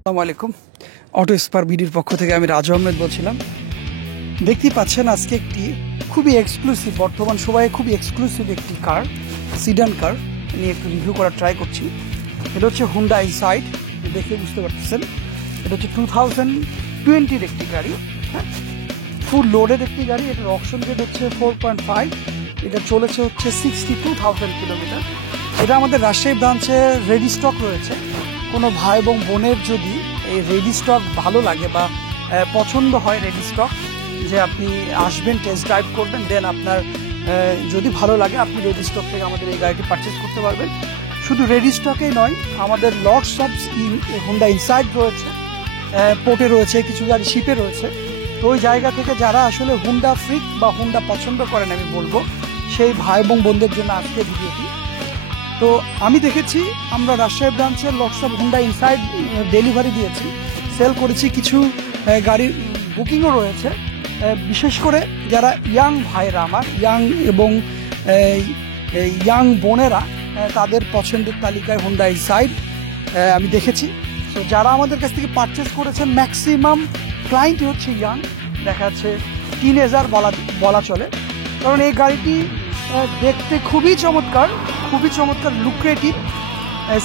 আসসালামু আলাইকুম। Auto spare বিডির পক্ষ থেকে আমি রাজু আহমেদ বলছিলাম। দেখতেই পাচ্ছেন আজকে একটি খুবই এক্সক্লুসিভ, বর্তমান সময়ে খুবই এক্সক্লুসিভ একটি কার, সিডান কার নিয়ে একটু রিভিউ করার ট্রাই করছি। এটা হচ্ছে হুন্ডা ইনসাইড, দেখে বুঝতে পারতেছেন। এটা হচ্ছে 2020 একটি গাড়ি, হ্যাঁ, ফুল লোডের একটি গাড়ি। এটার অকশন রেট হচ্ছে 4.5। এটা চলেছে হচ্ছে 62,000 কিলোমিটার। এটা আমাদের রাজশাহী ব্রাঞ্চে রেডি স্টক রয়েছে। কোনো ভাই এবং বোনের যদি এই রেডি স্টক ভালো লাগে বা পছন্দ হয় রেডি স্টক, যে আপনি আসবেন, টেস্ট ড্রাইভ করবেন, দেন আপনার যদি ভালো লাগে আপনি রেডি স্টক থেকে আমাদের এই গাড়িটি পারচেস করতে পারবেন। শুধু রেডি স্টকেই নয়, আমাদের লটস অফ হুন্ডা ইনসাইড রয়েছে, পোর্টে রয়েছে, কিছু গাড়ি শিপে রয়েছে। তো ওই জায়গা থেকে যারা আসলে হুন্ডা ফ্রিক বা হুন্ডা পছন্দ করেন, আমি বলবো সেই ভাই এবং বোনদের জন্য আজকে ভিডিওটি। তো আমি দেখেছি আমরা রাজশাহী ব্রাঞ্চের lots of Honda inside delivery দিয়েছি, সেল করেছি, কিছু গাড়ির বুকিংও রয়েছে। বিশেষ করে যারা ইয়াং ভাইরা, আমার ইয়াং এবং ইয়াং বোনেরা, তাদের পছন্দের তালিকায় হুন্ডা ইনসাইড আমি দেখেছি। তো যারা আমাদের কাছ থেকে পারচেস করেছেন ম্যাক্সিমাম ক্লায়েন্টই হচ্ছে ইয়াং, দেখা যাচ্ছে টিনেজার বলা চলে। কারণ এই গাড়িটি দেখতে খুবই চমৎকার, খুবই চমৎকার, লুক্রেটিভ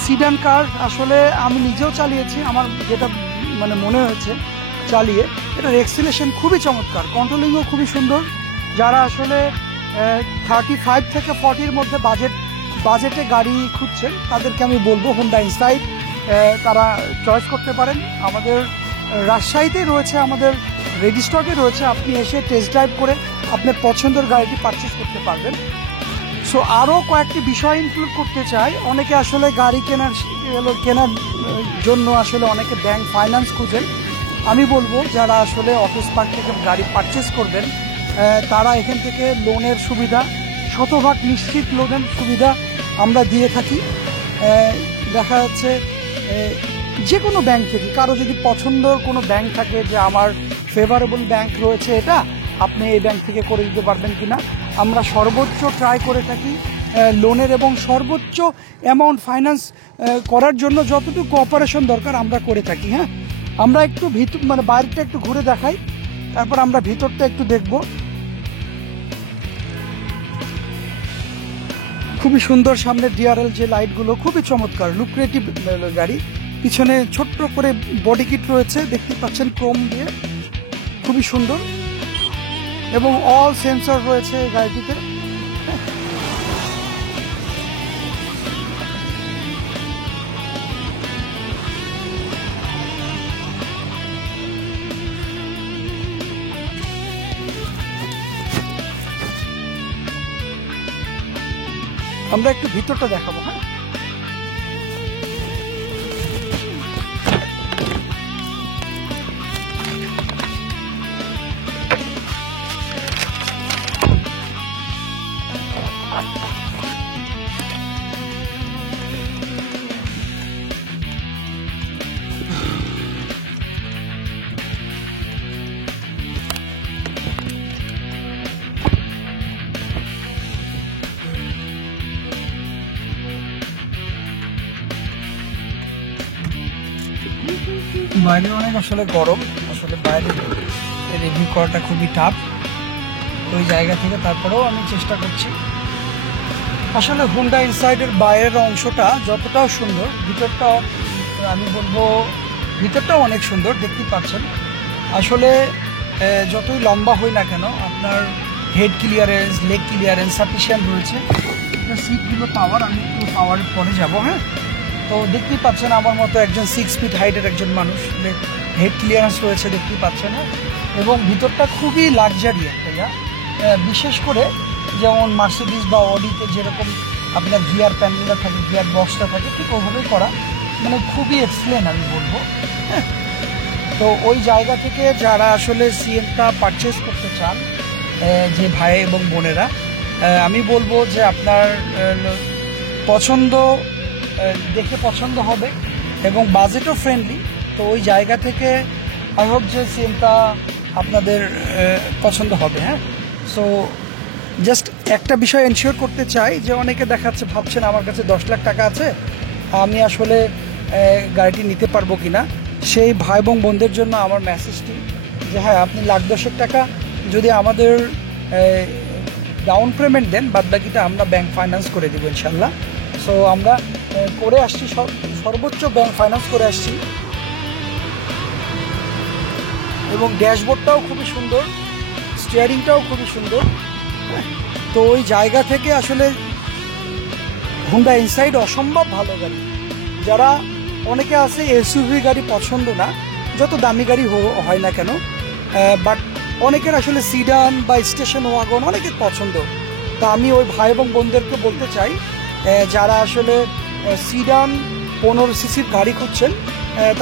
সিডান কার। আসলে আমি নিজেও চালিয়েছি, আমার যেটা মানে মনে হয়েছে চালিয়ে, এটার এক্সিলেশন খুবই চমৎকার, কন্ট্রোলিংও খুবই সুন্দর। যারা আসলে 35 থেকে 40-র মধ্যে বাজেটে গাড়ি খুঁজছেন, তাদেরকে আমি বলবো হুন্ডা ইনসাইড তারা চয়েস করতে পারেন। আমাদের রাজশাহীতেই রয়েছে, আমাদের রেডি স্টকে রয়েছে। আপনি এসে টেস্ট ড্রাইভ করে আপনার পছন্দের গাড়িটি পারচেস করতে পারবেন। সো আরও কয়েকটি বিষয় ইনক্লুড করতে চাই। অনেকে আসলে গাড়ি কেনার জন্য আসলে অনেকে ব্যাংক ফাইন্যান্স খুঁজেন। আমি বলবো যারা আসলে অটো স্পার্ক থেকে গাড়ি পারচেস করবেন, তারা এখান থেকে লোনের সুবিধা, শতভাগ নিশ্চিত লোনের সুবিধা আমরা দিয়ে থাকি। দেখা যাচ্ছে যে কোনো ব্যাংক থেকে, কারো যদি পছন্দের কোনো ব্যাংক থাকে যে আমার ফেভারেবল ব্যাংক রয়েছে এটা, আপনি এই ব্যাংক থেকে করে দিতে পারবেন কিনা, আমরা সর্বোচ্চ ট্রাই করে থাকি লোনের, এবং সর্বোচ্চ অ্যামাউন্ট ফাইন্যান্স করার জন্য যতটুকু কোঅপারেশন দরকার আমরা করে থাকি। হ্যাঁ, আমরা একটু মানে বাইরেটা একটু ঘুরে দেখাই, তারপর আমরা ভিতরটা একটু দেখব। খুবই সুন্দর, সামনে ডিআরএল যে লাইটগুলো খুবই চমৎকার, লুক্রেটিভ গাড়ি। পিছনে ছোট্ট করে বডি কিট রয়েছে, দেখতে পাচ্ছেন ক্রোম দিয়ে, খুবই সুন্দর, এবং অল সেন্সর রয়েছে এই গাড়িটিতে। আমরা একটু ভিতরটা দেখাবো। হ্যাঁ, বাইরে অনেক আসলে গরম, আসলে বাইরে রিভিউ করাটা খুবই টাফ ওই জায়গা থেকে। তারপরেও আমি চেষ্টা করছি। আসলে হুন্ডা ইনসাইডের বাইরের অংশটা যতটাও সুন্দর, ভিতরটাও আমি বলবো ভিতরটাও অনেক সুন্দর, দেখতে পাচ্ছেন। আসলে যতই লম্বা হই না কেন, আপনার head clearance, leg clearance sufficient রয়েছে। সিটগুলো পাওয়ার, আমি একটু পাওয়ারের পরে যাবো। হ্যাঁ, তো দেখতেই পাচ্ছেন আমার মতো একজন 6 ফিট হাইটের একজন মানুষ, হেড ক্লিয়ারেন্স রয়েছে, দেখতেই পাচ্ছেন। এবং ভিতরটা খুবই লাক্সারি একটা ইয়া, বিশেষ করে যেমন মার্সিডিজ বা অডিতে যেরকম আপনার গিয়ার প্যানেলটা থাকে, গিয়ার বক্সটা থাকে, ঠিক ওভাবেই করা, মানে খুবই এক্সেলেন্ট আমি বলবো। হ্যাঁ, তো ওই জায়গা থেকে যারা আসলে সিএনটা পারচেস করতে চান, যে ভাই এবং বোনেরা, আমি বলবো যে আপনার পছন্দ দেখে পছন্দ হবে এবং বাজেটও ফ্রেন্ডলি। তো ওই জায়গা থেকে আই হোপ যে সিএনটা আপনাদের পছন্দ হবে। হ্যাঁ, সো জাস্ট একটা বিষয় এনশিওর করতে চাই যে অনেকে দেখাচ্ছে, ভাবছেন আমার কাছে 10 লাখ টাকা আছে, আমি আসলে গাড়িটি নিতে পারবো কিনা। সেই ভাই এবং বোনদের জন্য আমার মেসেজটি যে হ্যাঁ, আপনি $1,10,000 যদি আমাদের ডাউন পেমেন্ট দেন, বাদবাকিটা আমরা ব্যাংক ফাইন্যান্স করে দেবো ইনশাল্লাহ। সো আমরা করে আসছি, সর্বোচ্চ ব্যাংক ফাইন্যান্স করে আসছি, এবং ড্যাশবোর্ডটাও খুবই সুন্দর, স্টিয়ারিংটাও খুবই সুন্দর। তো ওই জায়গা থেকে আসলে হুন্ডা ইনসাইড অসম্ভব ভালো গাড়ি। যারা অনেকে আছে এসইউভি গাড়ি পছন্দ না, যত দামি গাড়ি হয় না কেন, বাট অনেকের আসলে সিডান বা স্টেশন ওয়াগন অনেকের পছন্দ। তা আমি ওই ভাই এবং বোনদেরকে বলতে চাই, যারা আসলে সিডান 15 সিসির গাড়ি খুঁজছেন,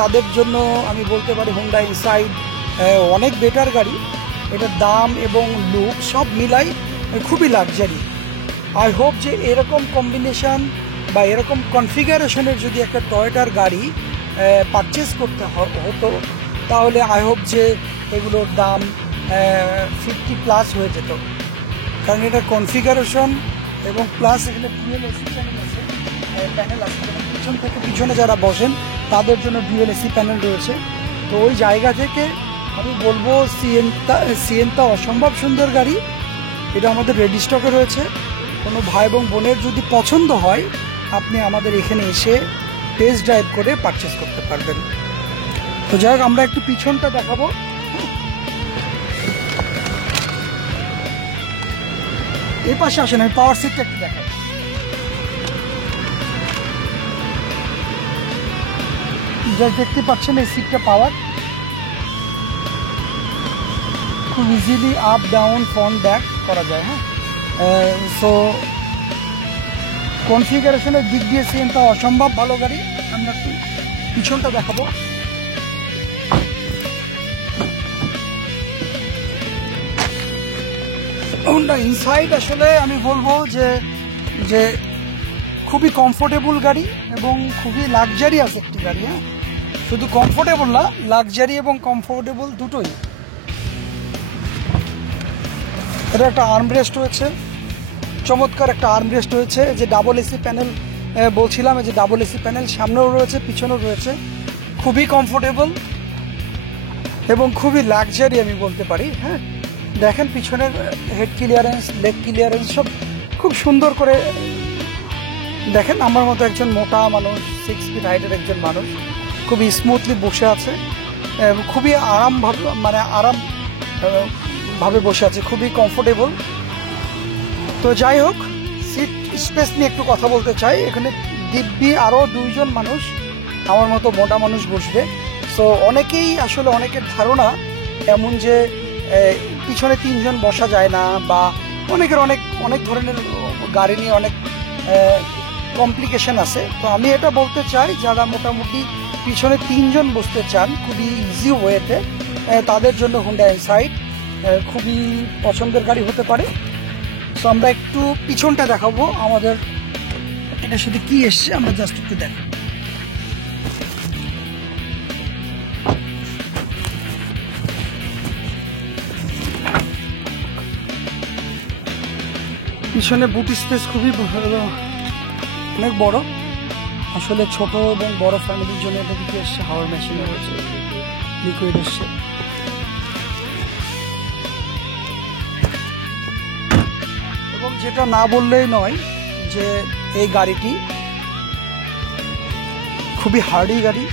তাদের জন্য আমি বলতে পারি হুন্ডা ইনসাইড অনেক বেটার গাড়ি। এটার দাম এবং লুক সব মিলাই খুবই লাক্সারি। আই হোপ যে এরকম কম্বিনেশন বা এরকম কনফিগারেশনের যদি একটা টয়োটার গাড়ি পারচেস করতে হতো, তাহলে আই হোপ যে এগুলোর দাম 50+ হয়ে যেত। কারণ এটার কনফিগারেশন এবং প্লাস এখানে ডুয়েল এসি প্যানেল আছে, পিছন থেকে পিছনে যারা বসেন তাদের জন্য ডুয়েল এসি প্যানেল রয়েছে। তো ওই জায়গা থেকে আমি বলবো সিয়েন্তা অসম্ভব সুন্দর গাড়ি। এটা আমাদের রেডি স্টকে রয়েছে। কোনো ভাই এবং বোনের যদি পছন্দ হয়, আপনি আমাদের এখানে এসে টেস্ট ড্রাইভ করে পারচেস করতে পারবেন। তো যাই হোক, আমরা একটু পিছনটা দেখাবো। এই পাশে আসেন, আমি পাওয়ার সিটটা একটু দেখাই। যা দেখতে পাচ্ছেন, এই সিটটা পাওয়ার, খুব easily up down front back করা যায়। হ্যাঁ, সো কনফিগারেশনের দিক দিয়ে সিএনটা অসম্ভব ভালো গাড়ি। আমরা একটু পিছনটা দেখাবো। হুন্ডা ইনসাইড আসলে আমি বলবো যে খুবই কমফোর্টেবল গাড়ি এবং খুবই লাক্সারিয়াস একটি গাড়ি। হ্যাঁ, শুধু কমফোর্টেবল না, লাক্সারি এবং কমফোর্টেবল দুটোই। এটা একটা আর্মরেস্ট রয়েছে, চমৎকার একটা আর্মরেস্ট রয়েছে। যে ডাবল এসি প্যানেল বলছিলাম, এই যে ডাবল এসি প্যানেল সামনেও রয়েছে, পিছনেও রয়েছে। খুবই কমফোর্টেবল এবং খুবই লাক্সারি আমি বলতে পারি। হ্যাঁ, দেখেন পিছনের হেড ক্লিয়ারেন্স, লেগ ক্লিয়ারেন্স সব খুব সুন্দর করে দেখেন। আমার মতো একজন মোটা মানুষ, 6 ফিট হাইটের একজন মানুষ খুবই স্মুথলি বসে আছে, খুবই আরাম ভাবে বসে আছে, খুবই কমফোর্টেবল। তো যাই হোক, সিট স্পেস নিয়ে একটু কথা বলতে চাই। এখানে দিব্যি আরও 2 জন মানুষ আমার মতো মোটা মানুষ বসবে। সো অনেকের ধারণা এমন যে পিছনে 3 জন বসা যায় না, বা অনেকের অনেক ধরনের গাড়ি নিয়ে অনেক কমপ্লিকেশন আছে। তো আমি এটা বলতে চাই, যারা মোটামুটি পিছনে 3 জন বসতে চান খুবই ইজি ওয়েতে, তাদের জন্য হুন্ডা ইনসাইড খুবই পছন্দের গাড়ি হতে পারে। তো আমরা একটু পিছনটা দেখাবো, আমাদের এটার সাথে কি এসছে আমরা জাস্ট একটু দেখ। পিছনে বুট স্পেস খুবই অনেক বড়। আসলে ছোট এবং বড় ফ্যামিলির জন্য এটা দিকে এসছে, হাওয়ার মেশিন রয়েছে, লিকুইড এসছে। এবং যেটা না বললেই নয় যে এই গাড়িটি খুবই হার্ডি গাড়ি।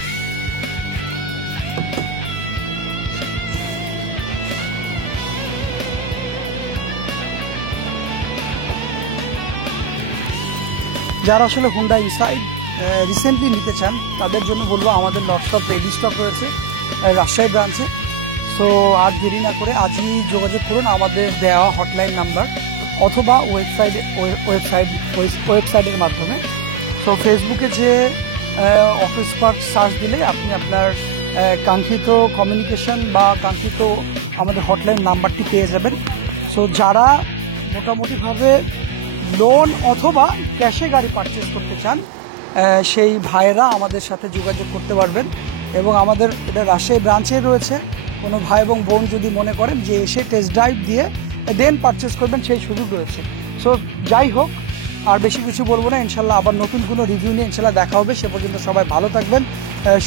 যারা আসলে হুন্ডা ইনসাইড রিসেন্টলি নিতে চান, তাদের জন্য বলবো আমাদের লটশপ রেডি স্টক রয়েছে রাজশাহী ব্রাঞ্চে। সো আর দেরি না করে আজই যোগাযোগ করুন আমাদের দেওয়া হটলাইন নাম্বার অথবা ওয়েবসাইটের মাধ্যমে। সো ফেসবুকে যে অটো স্পার্ক সার্চ দিলে আপনি আপনার কাঙ্ক্ষিত কমিউনিকেশন বা কাঙ্ক্ষিত আমাদের হটলাইন নাম্বারটি পেয়ে যাবেন। সো যারা মোটামুটিভাবে লোন অথবা ক্যাশে গাড়ি পারচেস করতে চান, সেই ভাইয়েরা আমাদের সাথে যোগাযোগ করতে পারবেন। এবং আমাদের এটা রাজশাহী ব্রাঞ্চে রয়েছে। কোনো ভাই এবং বোন যদি মনে করেন যে এসে টেস্ট ড্রাইভ দিয়ে দেন পারচেস করবেন, সেই সুযোগ রয়েছে। সো যাই হোক, আর বেশি কিছু বলবো না, ইনশাল্লাহ আবার নতুন কোনো রিভিউ নিয়ে ইনশাল্লাহ দেখা হবে। সে পর্যন্ত সবাই ভালো থাকবেন,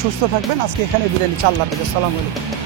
সুস্থ থাকবেন। আজকে এখানে বিদায় নিচ্ছি। আল্লাহ হাফেজ, আসসালামু আলাইকুম।